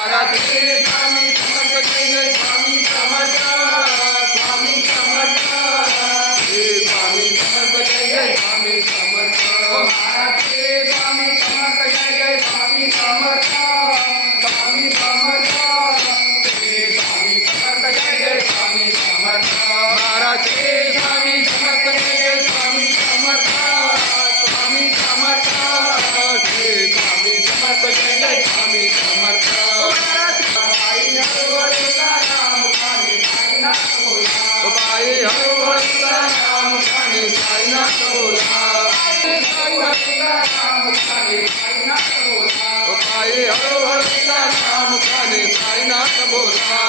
महाराज के स्वामी समर्थ जय जय स्वामी समर्थ स्वामी समर्थ स्वामी समर्थ जय जय स्वामी समर्थ महाराज के स्वामी समर्थ जय जय स्वामी समर्थ स्वामी समर्थ स्वामी समर्थ जय जय स्वामी समर्थ महाराज के स्वामी समर्थ जय जय स्वामी समर्थ स्वामी समर्थ स्वामी समर्थ जय जय स्वामी समर्थ भाई हरवळूला नाम काने साईनाथ बोला भाई हरवळूला नाम काने साईनाथ बोला हरवळूला नाम काने साईनाथ बोला भाई हरवळूला नाम काने साईनाथ बोला